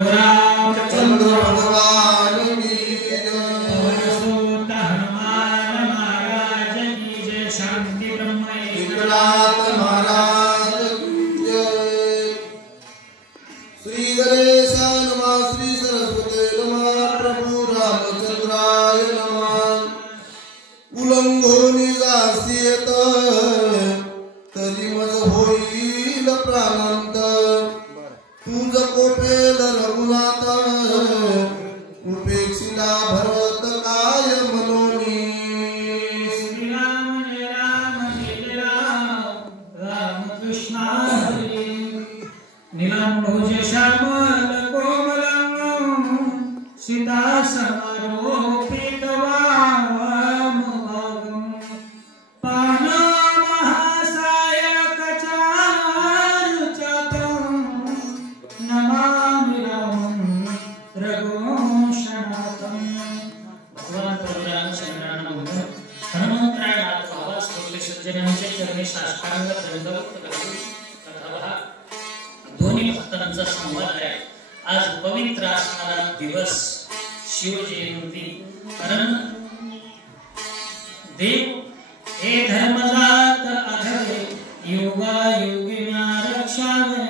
रामचंद्र भगवान की जय। सूत हनुमान महाराज की जय। शांति ब्रह्म एकनाथ महाराज की जय। श्री गणेशाय नमः। श्री सरस्वती नमः। प्रभु रामचंद्राय नमः। उल्लंघोनी जासियत तरी मज होईल प्राणांत। तुझ कोपेल रघुनाथ उपेक्षिला भरत काय मनोनी। श्री राम जय राम जय राम राम कृष्ण हरी। नीलांबुज श्यामल कोमलं सीता समारोपित वामभागं। दोन्ही भक्तांचा संवाद आहे। आज पवित्र असणारा दिवस शिवजयंती। कारण देव हे धर्मजात आढळे योगा योगिना रक्षावे।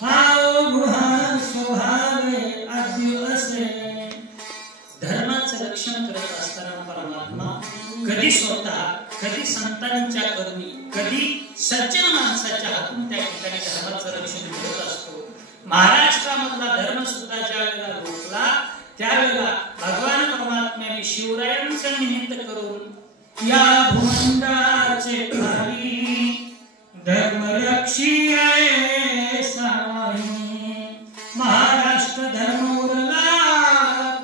भाव गुहा स्वभावे आद्य असे। धर्माचं रक्षण करत असताना परमात्मा कधी स्वतः कधी संतांच्या करुणी कधी सज्जन माणसाच्या हातून त्या ठिकाणी धर्माचं रक्षण करत असतो। महाराष्ट्रामधला धर्म सुद्धा ज्या वेळेला रोखला त्यावेळेला भगवान परमात्म्याने शिवरायांचं निमित्त करून या भूमंडळाचे खाली धर्मरक्षी आहे साई। महाराष्ट्र धर्म उरला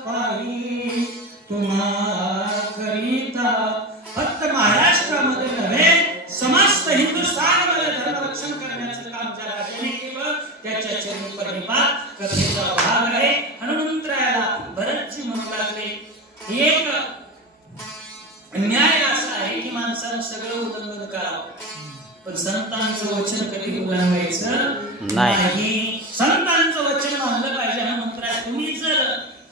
पायी तुम्हा करिता। फक्त महाराष्ट्रामध्ये नव्हे समस्त हिंदुस्थानमध्ये धर्मरक्षण करण्याचं काम ज्या राजाने केलं त्याच्या चरणी परिपात करण्याचा भाग आहे। हनुमंतरायाला भरतजी म्हणू लागले एक न्याय असा आहे की माणसानं सगळं उल्लंघन करावं पण संतांचं वचन कधी उल्लंघायचं नाही। संतांचं वचन मानलं पाहिजे। हनुमंतराय तुम्ही जर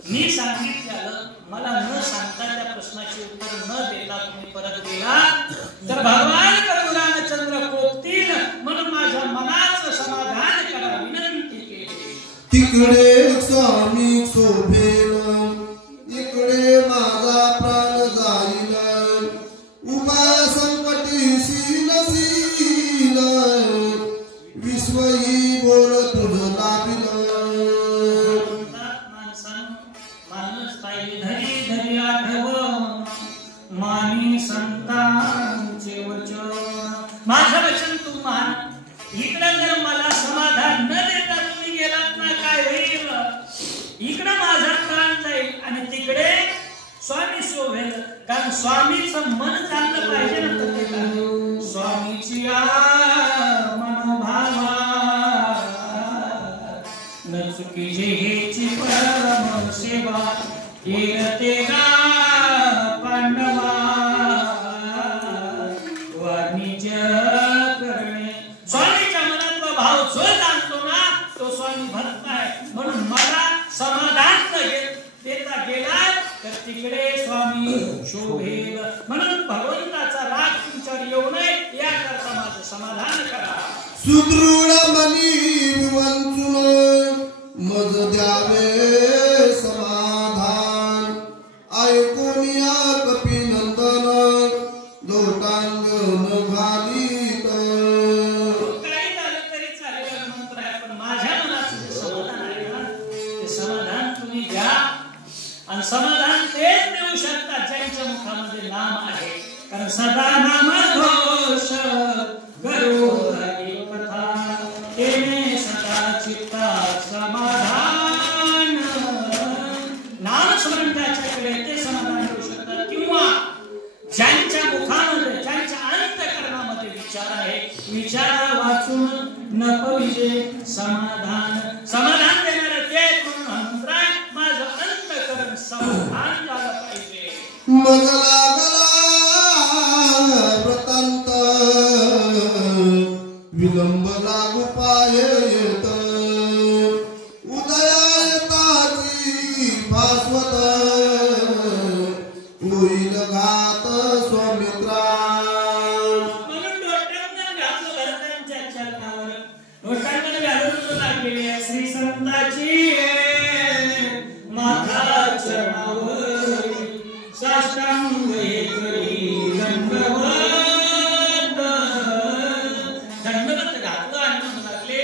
मी सांगितलं मला न सांगता त्या प्रश्नाचे उत्तर न देता तुम्ही परत गेला तर भगवान रामचंद्र कोपतील म्हणून माझ्या मनाचं समाधान करा विनंती केली। तिकडे स्वामी शोभेल इकडे माझा प्राण जाईल। उभा संकटी सील सील विश्वही बोल तुझ लाभिल। मानी संतांचे वचन माझं वचन तू मान। इकडे जर मला समाधान न देता तुम्ही गेलात ना काय होईल। इकडे माझा प्राण जाईल आणि तिकडे स्वामी शोभेल। कारण स्वामीचं मन चांगलं पाहिजे ना प्रत्येकाला। स्वामीची मनोभावा न चुकीचे हेची परम सेवा केल ते गा पांडवा वाणिज्य करणे। स्वामीच्या मनातला भाव जो जाणतो ना तो स्वामी भक्त आहे। म्हणून मला समाधान देता गेला तर तिकडे स्वामी शोभेल। म्हणून भगवंताचा राग तुमच्यावर येऊ नये याकरता माझं समाधान करा। सुदृढ मनी वंचुन मज द्यावे समाधान। ऐकोनिया कपिनंदन लोटांगण घालीत। काही झालं तरी चालेल मंत्र आहे पण माझ्या मनाचं जे समाधान आहे ना ते समाधान तुम्ही घ्या। आणि समाधान तेच देऊ शकतात ज्यांच्या मुखामध्ये नाम आहे। कारण सदा नाम घोष करो हरी कथा तेने सदा चित्ता समाधान। नाम स्मरण त्याच्याकडे ते समाधान देऊ शकतात। किंवा ज्यांच्या मुखामध्ये ज्यांच्या अंतःकरणामध्ये विचार आहे विचार वाचून न पाहिजे समाधान। समाधान देणारे ते म्हणून हनुमंतराय माझं अंतःकरण समाधान झालं पाहिजे। मग लागला व्रतांत विलंब लागू पाय येत। उदया भास्वत होईल घात स्वमित्रा. म्हणून लोटांगण घातलं भरतांच्या चरणावर. लोटांगण घालून लागलेली आहे श्री संताची माता चरणावर साष्टांग हे करी दंडवत. दंडवत घातलं आणि म्हणू लागले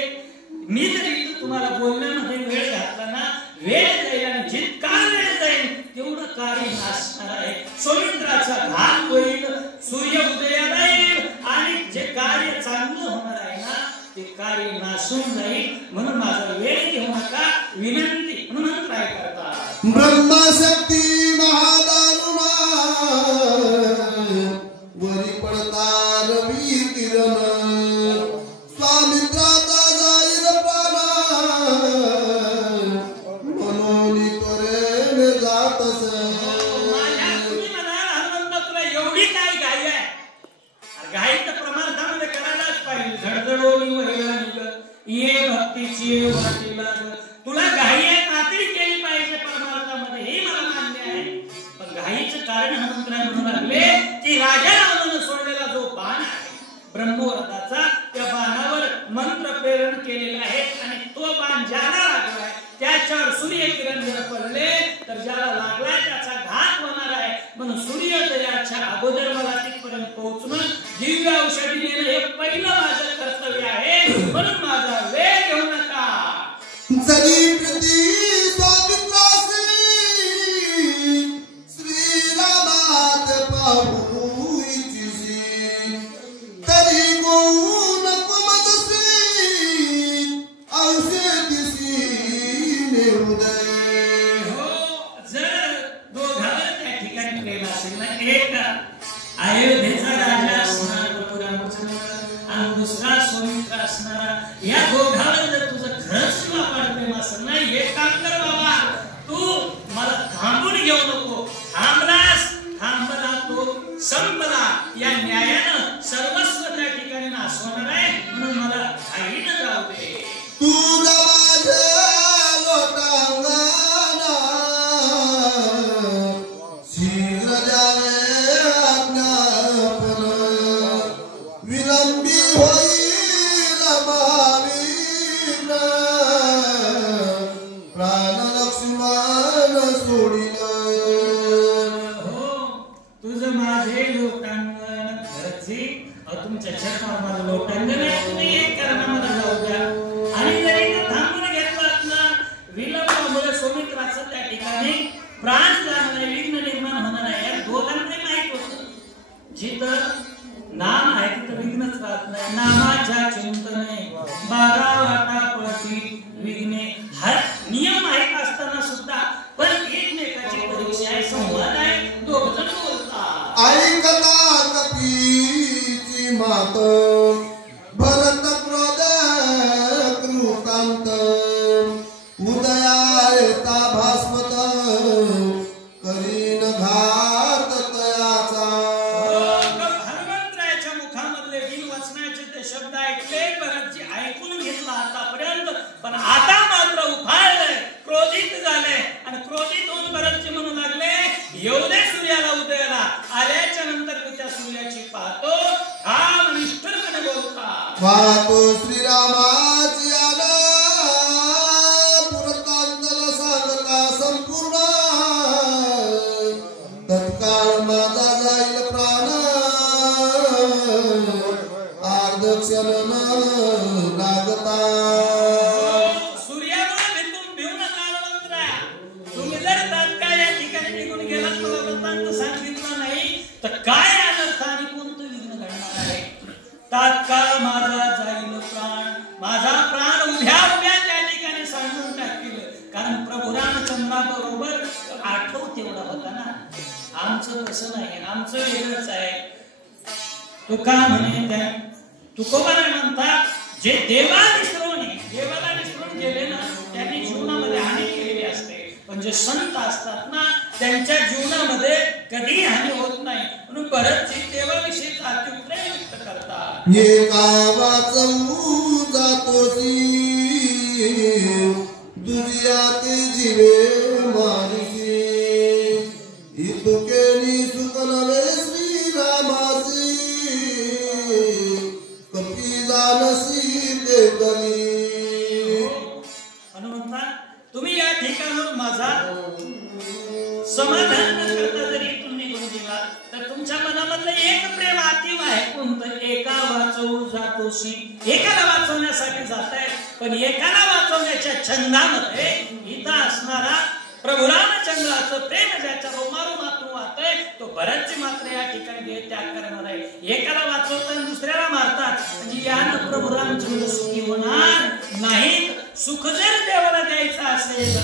मी जरी तुम्हाला बोलण्यामध्ये वेळ घातला ना, वेळ जाईल आणि जितका वेळ जाईल तेवढं कार्य नाशणार आहे. सौमित्राचा घात होईल, सूर्य उदयाला येईल आणि जे कार्य चांगलं होणार आहे ना ते कार्य नासून जाईल. म्हणून माझा वेळ घेऊ नका विनंती. म्हणून काय करता ब्रह्मशक्ती महादारुणा वरी पडता रवी किरण. स्वामित्राचा जाईल प्राण म्हणून त्वरेने जातस. माझ्या तुम्ही म्हणाल हनुमंत तुला एवढी काय घाई आहे? घाई तर प्रमाणामध्ये करायलाच पाहिजे. झडझडोनी वहिला निघत ये भक्तीची वाटीला. तुला घाई आहे तातडी केली पाहिजे परमार्थामध्ये, हे मला मान्य आहे. पण घाईचं कारण हनुमंतराय म्हणू लागले की राजा रावणानं सोडलेला जो बाण आहे ब्रह्मोरथाचा, त्या बाणावर मंत्र प्रेरण केलेला आहे आणि तो बाण ज्याला लागलाय त्याच्यावर सूर्यकिरण जर पडले तर ज्याला लागलाय त्याचा घात होणार आहे. म्हणून सूर्योदयाच्या अगोदर मला तिथपर्यंत पोहोचणं, दिव्य औषधी देणं हे पहिलं माझं कर्तव्य आहे. म्हणून माझा वेळ घेऊ नका. जरी प्रती स्वामित्रासी श्रीरामात पाहू इच्छिसी तरी कोण कुमदसी औषधीसी निरुदय. हो, जर दोघांवर त्या ठिकाणी प्रेम असेल ना, एक अयोध्येचा राजा असणार प्रभू रामचंद्र आणि दुसरा सौमित्र असणारा, या दोघांवर जर तुझं खरंच तुला प्रेम असेल ना, एक काम कर बाबा, तू मला थांबून घेऊ नको. थांबलास थांबला तो संपला या न्यायानं सर्वस्व त्या ठिकाणी नासवणार आहे. म्हणून मला घाईनं जाऊ दे. तुझा माझ्या लोटांगणा शीघ्र द्यावे आज्ञापन. विलंबी होईल महावीर प्राण लक्ष्मण सोडिल. हो, तुझं माझे लोटांगण घरची तुमच्या चरणावर माझं लोटांगण आहे. तुम्ही एक कारणामध्ये जाऊ द्या. आणि जरी ते थांबून घेतलात ना, विलंबामुळे सौमित्राचं त्या ठिकाणी प्राण जाणार आहे, विघ्न निर्माण होणार आहे. या दोघांनाही माहित होतं जिथं नाम आहे तिथं विघ्नच राहत नाही. नामाच्या चिंतने 12 वाटापळती विघ्ने. हर नियम माहित असताना सुद्धा पण एकमेकाची परीक्षा आहे, संवाद आहे, दोघ जण बोलतात. ऐकता कपीची मात भरत क्रोध कृतांत. उदया येता भास्वत करीन घात तयाचा. हनुमंतरायाच्या मुखामधले बिनवचनाचे ते शब्द ऐकले, भरतजी ऐकून घेतला आतापर्यंत, पण आता मात्र उफाळलंय, क्रोधित झाले आणि क्रोधित होऊन भरतजी म्हणू लागले येऊ दे सूर्याला उदयाला. आल्याच्या नंतर मी त्या सूर्याची पाहतो. ठाम निष्ठुरपणे बोलता पाहतो श्रीरामाची आला पुरतांतल सांगता संपूर्ण. तत्काळ माझा जाईल प्राण आर्धक्षण लागता. सूर्यामुळे भेटून भिवू नका हनुमंतराया. तुम्ही जर तात्काळ या ठिकाणी निघून गेलात, मला वृत्तांत सांगितलं नाही तर काय अनर्थ आणि कोणतं विघ्न घडणार आहे. तात्काळ माझा जाईल प्राण, माझा प्राण उभ्या उभ्या त्या ठिकाणी सांगून टाकतील. कारण प्रभू रामचंद्राबरोबर आठव तेवढा होता ना. आमचं तसं नाही, आमचं वेगळंच आहे. तुका म्हणे त्या तुकोबाराय म्हणतात जे देवाला विसरून गेले ना त्यांनी जीवनामध्ये हानी केलेली असते, पण जे संत असतात ना त्यांच्या जीवनामध्ये कधी हानी होत नाही. म्हणून भरतजी देवाविषयी अतिप्रेम व्यक्त करतात. एका वाचवू जातोसी दुनिया ते जीवे मानिसी इतुकेनी सुख नवे श्रीरामासी कपी जानसी ते करी. हनुमंता तुम्ही या ठिकाणावर माझा समाधान न करता जरी तुम्ही निघून गेला तर तुमच्या मनामधलं एक प्रेम अतीव आहे कोणतं, एका वाचवू जातोशी. एकाला वाचवण्यासाठी जाताय पण एकाला वाचवण्याच्या छंदामध्ये इथं असणारा प्रभू रामचंद्राचं प्रेम ज्याच्या रोमारोमातून वाहतंय तो भरतजी मात्र या ठिकाणी त्याग करणार आहे. एकाला वाचवतात दुसऱ्याला मारतात म्हणजे यानं प्रभू रामचंद्र सुखी होणार नाहीत. सुख जर देवाला द्यायचं असेल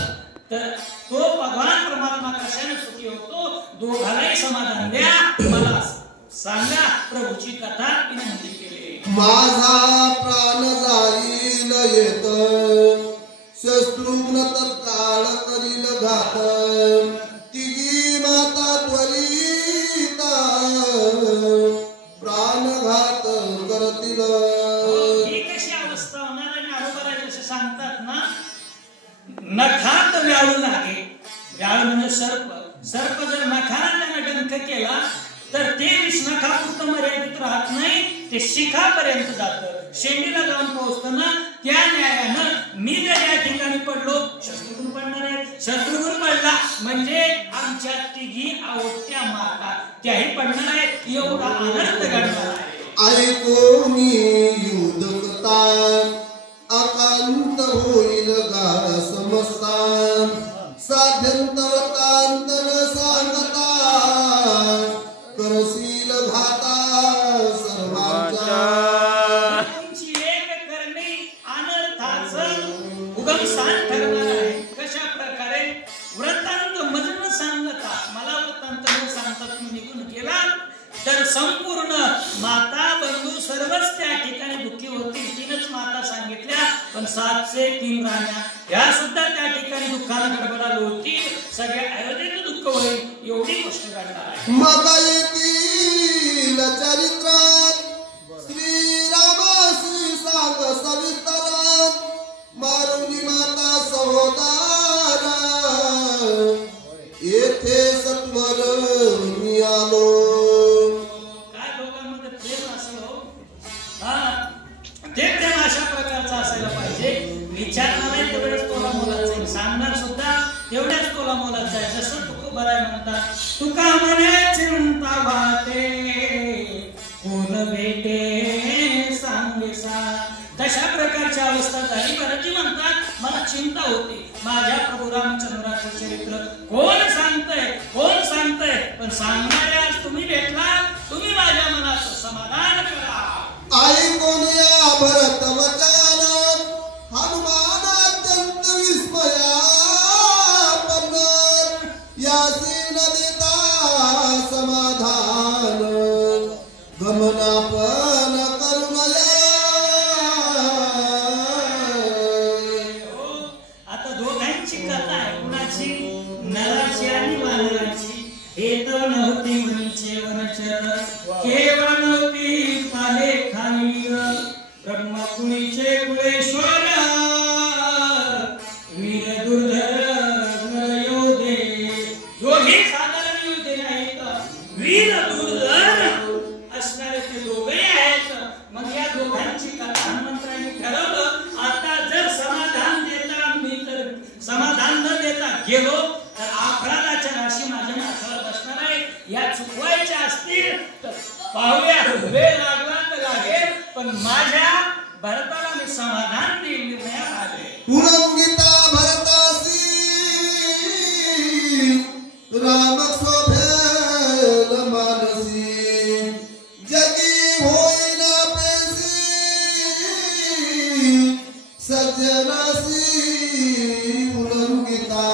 तर तो भगवान परमात्मा कशाने सुखी होतो, दोघालाही समाधान द्या. मला सांगा प्रभूची कथा विनंती केली. माझा प्राण जाईल येत शत्रुघ्न तर काळ करील घात तिघी माता त्वरिता प्राणघात करतील. ही कशी अवस्था होणार आणि अरोबरा जसे सांगतात ना नखात व्याळू लागे. व्याळ म्हणजे सर्प. सर्प जर नखाला त्यानं डंख केला तर ते विष नखापुरतं मर्यादित राहत नाही, ते शिखापर्यंत जातं, शेंडीला जाऊन पोहोचतं ना. त्या न्यायानं मी जर या ठिकाणी पडलो शत्रुघ्न पडणार आहे. शत्रुघ्न पडला म्हणजे आमच्या तिघी आवडत्या माता त्याही पडणार आहेत. एवढा आनंद घडणार आहे. ऐकोनी युद्धकता अकांत होईल गा समस्ता साध्यंतवतांतर सांगता करशील घाता सर्वांच्या. तुमची एक करणे अनर्थाचं उगमस्थान ठरणार आहे. कशा प्रकारे वृत्तांत मजन सांगता, मला वृत्तांत न सांगता तुम्ही निघून गेला तर संपूर्ण माता बंधू सर्वच त्या ठिकाणी दुःखी होतील. 3च माता सांगितल्या पण 703 राण्या या सुद्धा त्या ठिकाणी दुःखाला गडबडा लोळतील. सगळ्या अयोध्येचं दुःख होईल एवढी गोष्ट घडणार आहे. माता येतील चरित्रात श्रीराम श्री सांग सविस्तारात मारुनी माता सहोदर येथे सत्वर मी आलो. ते प्रेम अशा प्रकारचा असायला पाहिजे. विचारणार आहे तेवढ्याच तोला मोलाचं आहे, सांगणार सुद्धा तेवढ्याच तोला मोलाचं आहे. जसं तुकोबा म्हणतात तुका म्हणे चिंता वाटे कोण भेटे सांगेसा. तशा प्रकारची अवस्था झाली. भरतजी म्हणतात मला चिंता होती माझ्या प्रभू रामचंद्राचं चरित्र कोण सांगतंय पण सांगणाऱ्यास तुम्ही भेटला. तुम्ही माझ्या मनाचं समाधान करा. ऐकून या भरत वचन हनुमान अत्यंत विस्मया पन्नर यासी न देता समाधान गमनापन करुणया. आता दोघांची कथा आहे. कुणाची? नराची आणि वानराची. हे तर नव्हती मुनीचे वनचर केवळ नव्हती पाले खाली ब्रह्म कुणीचे कुळेश्वर वीर दुर्धर योधे. दोघे साधारण योधे नाहीत, वीर दुर्धर असणारे ते दोघे आहेत. मग या दोघांची कथा हनुमंतरायांनी ठरवलं आता जर समाधान न देता गेलो तर अपराधाच्या राशी माझ्या माथ्यावर बसणार आहे. या चुकवायच्या असतील तर पाहूया, वेळ लागला तर लागेल पण माझ्या भरताला मी समाधान देईल. निर्णयात आले पुरंगिता भरतासी राम शोभेल मानसी जगी होईना पेसी सज्जनासी पुरंगिता.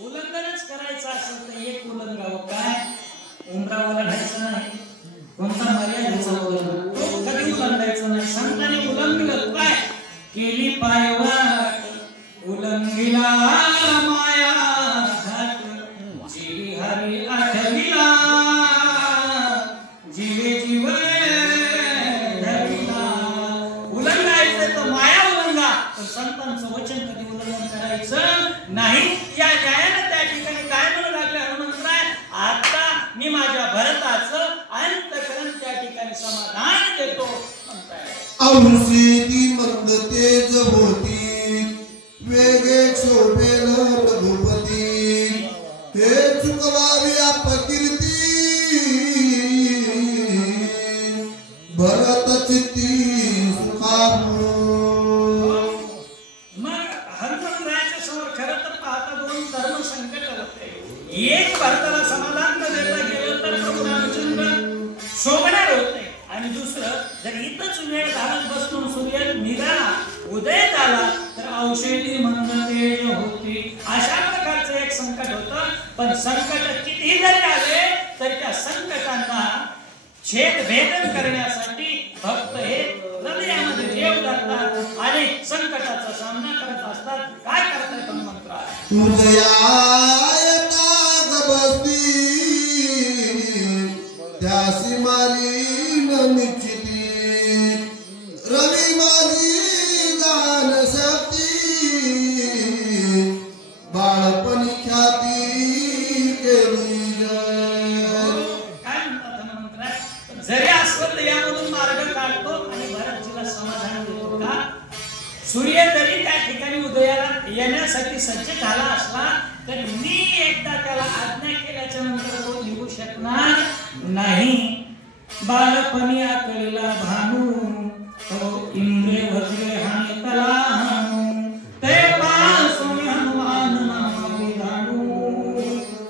उल्लंघनच करायचं असेल तर एक उल्लंघावं. काय? उमरा ओलांडायचं नाही, कोणता मर्यादेचा उल्लंघन तो कधी उल्लंघायचं नाही. संतांनी उल्लंघलं काय? केली पायवाट उल्लंघिला माया घाट जीवी हरी आठविला जीवे जीव धरिला. उल्लंघायचं तर माया उल्लंघा पण संतांचं वचन कधी उल्लंघन करायचं नाही या न्यायानं त्या ठिकाणी काय म्हणू लागले हनुमंतराय, आता मी माझ्या भरताचं अंतःकरण त्या ठिकाणी समाधान देतो म्हणताय. औषी ती मंद तेज होती वेगे शोभेल रघुपती हे चुकवावी अपकीर्ती भरत चित्ती सुखामू. मग हनुमंतरायाच्या समोर खरं तर पाहता दोन धर्म संकट होते. एक भरताला समाधान न देता गेलं तर प्रभू रामचंद्र शोभणार होते आणि दुसरं जर इथंच वेळ घालत बसून सूर्य निघाला उदय झाला तर औषधी मंद तेज होती. अशा प्रकारचं एक संकट होतं. पण संकट किती जरी आले तर त्या संकटांना छेदभेदन करण्यासाठी भक्त हे हृदयामध्ये देव धरतात आणि संकटाचा सामना करत असतात. काय करतात हनुमंतराय, हृदयायता गबस्ती त्यासी मारी न निश्चिती रवी माझी जान शक्ती बाळपणी ख्याती केली. काय म्हणतात हनुमंतराय, जरी असलं तर यामधून मार्ग काढतो आणि भरतजीला समाधान देतो. का सूर्य जरी त्या ठिकाणी उदयाला येण्यासाठी सज्ज झाला असला तर मी एकदा त्याला आज्ञा केल्याच्या नंतर तो निघू शकणार नाही. बालपणी आकळीला भानू तो इंद्रे वज्रे हानी तला ते पासून हनुमान नाम विधानू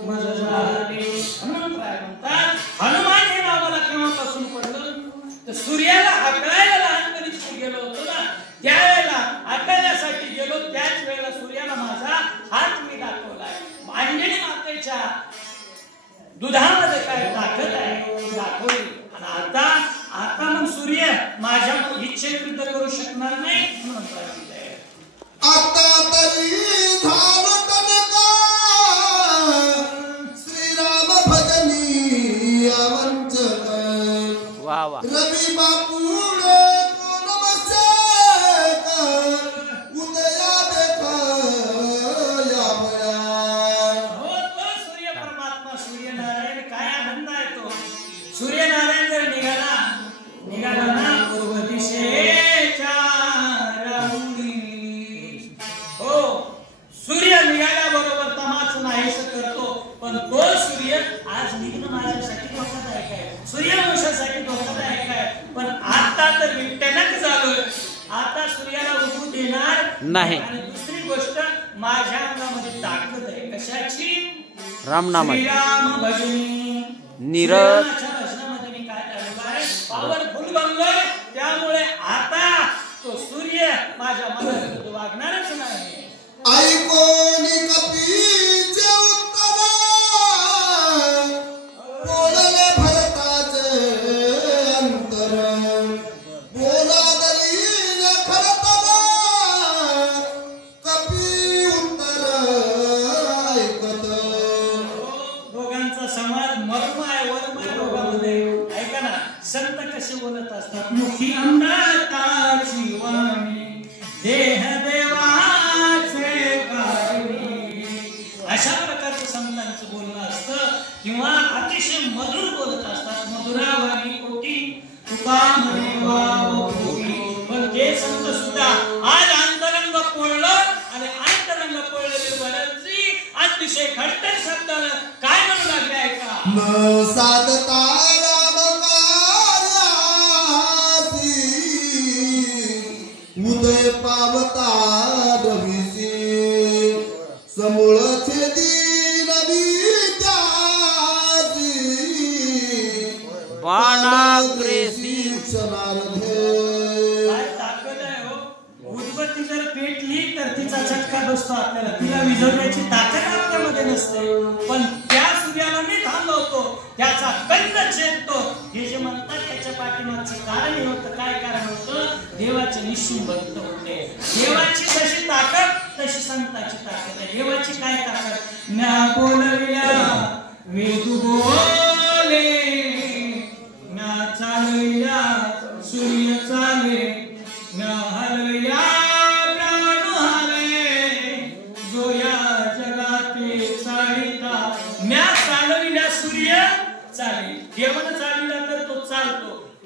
मज झाले. हनुमंतराय म्हणतात हनुमान हे नावाला केव्हापासून पडलं तर सूर्याला आकळायला लहानपणीच गेलो होतो ना, त्यावेळेला आकळण्यासाठी गेलो त्याच वेळेला सूर्याला माझा हात मी दाखवलाय. अंजनी मातेच्या दुधामध्ये काय ताकद आहे दाखवली. आणि आता मग सूर्य माझ्या इच्छेविरुद्ध करू शकणार नाही म्हणून आता तरी झालं तनका श्रीराम भजनी अवंचक रवी बापूने कोण बसक उदया देखा यावया. हो तो सूर्य परमात्मा सूर्यनारायण काय आनंद आहे तो. सूर्यनारायण जर निघाला ना पूर्व दिशेच्या राहुली. हो सूर्य निघाल्याबरोबर तमाच नाहीस करतो. पण तो सूर्य आज निघणं माझ्यासाठी धोकादायक आहे, सूर्यवंशासाठी धोकादायक आहे. पण आता तर विट्टनक झालोय, आता सूर्याला उगू देणार नाही. आणि दुसरी गोष्ट माझ्या अंगामध्ये ताकद आहे. कशाची? रामनामाची. श्रीराम भजनी निरत भजनामध्ये मी काय झालेलो आहे पॉवरफुल बनलोय. त्यामुळे आता तो सूर्य माझ्या मनाविरुद्ध वागणारच नाही. ऐकोनी कपीचे उत्तर बोलले भरताचे अंतर बोला दलील खरतर कपी उत्तर ऐकत. दोघांचा संवाद मर्म आहे वर्म आहे दोघांमध्ये. ऐका ना संत कसे बोलत असतात. मुखी अमृताची वाणी देह देवाचे कारणी. अशा प्रकारचं संतांचं बोलणं असतं किंवा अतिशय मधुर बोलत असतात. मधुरावाणी कोटी तुका म्हणे वाव कोटी. पण ते संत सुद्धा आज अंतरंग पोळलं आणि अंतरंग पोळलेले भरतजी अतिशय खडतर शब्दानं काय म्हणू लागले आहे का, न साधता उदय पावता रवीसी समूळ छेदी नवी त्याची बाणाग्रेसी काय ताकद आहे हो. उदबत्ती जर पेटली तर तिचा झटका बसतो आपल्याला, तिला विझवण्याची ताकद आपल्यामध्ये नसते. पण त्या सूर्याला मी थांबवतो, त्याचा कंद छेदतो. हे जे म्हणतात त्याच्या पाठीमागचं कारण हे होतं. काय कारण होतं? देवाचे निशुंभक्त होते. देवाची जशी ताकद तशी संताची ताकद आहे. देवाची काय ताकद? म्या बोलविल्या वेदू बोले, म्या चालविल्या सूर्य चाले, म्या हलविल्या प्राण हाले, जो या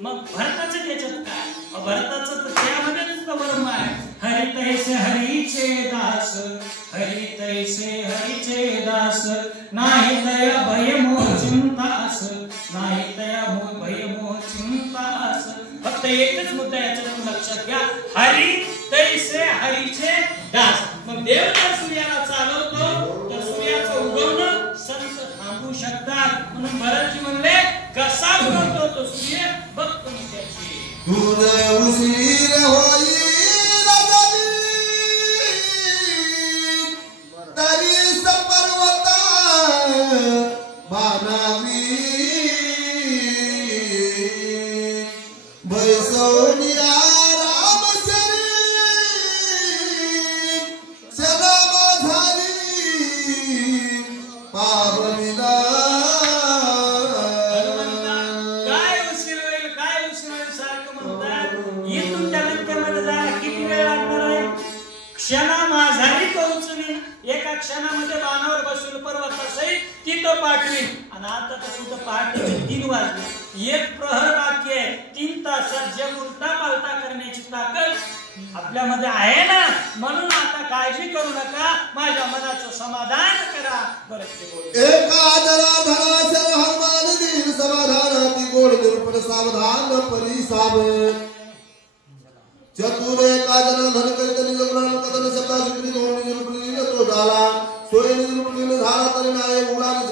मग भरताचं त्याच्यात काय? भरताचं तर त्यामध्येच वर्म आहे. हरी तैसे हरीचे दास, हरी तैसे हरीचे दास, नाही तया भय मोह चिंतास, नाही तया भय मोह चिंतास. फक्त एकच मुद्दा याच्यातून लक्षात घ्या, हरी तैसे हरीचे दास. मग देव जर सूर्याला चालवतो तर सूर्याचं उगवणं संत थांबू शकतात. म्हणून भरतजी म्हणले कसा उगवतो तो सूर्य बघतो मी त्याची. तुझे उशीर होईल तरी सपर्वता मानावी बैसोनिया राम शरीर सदा झाली पावनीला. काय उशीर होईल सारखं म्हणतात. इथून त्या लंकेमध्ये जायला किती वेळ लागणार आहे? क्षणा माझारी पोहोचली. एका क्षणामध्ये बाणावर बसून पर्वतासहित तिथं पाठवी. आणि आता तर कुठं पहाटेचे 3 वाजले, 1 प्रहर बाकी आहे. 3 तासात जग उलटा पालटा करण्याची ताकद आपल्यामध्ये आहे ना. म्हणून आता काळजी करू नका, माझ्या मनाचं समाधान करा. बरं ते बोल. एका जनार्दनाचर हनुमान दीन समाधान ती गोड निरूपण सावधान परिसाव. चतुर एका जनार्दन करीत निज गुणान कथन शब्दा शिकली दोन निरूपण तो झाला. सोय निरूपण झाला तरी नाही उडान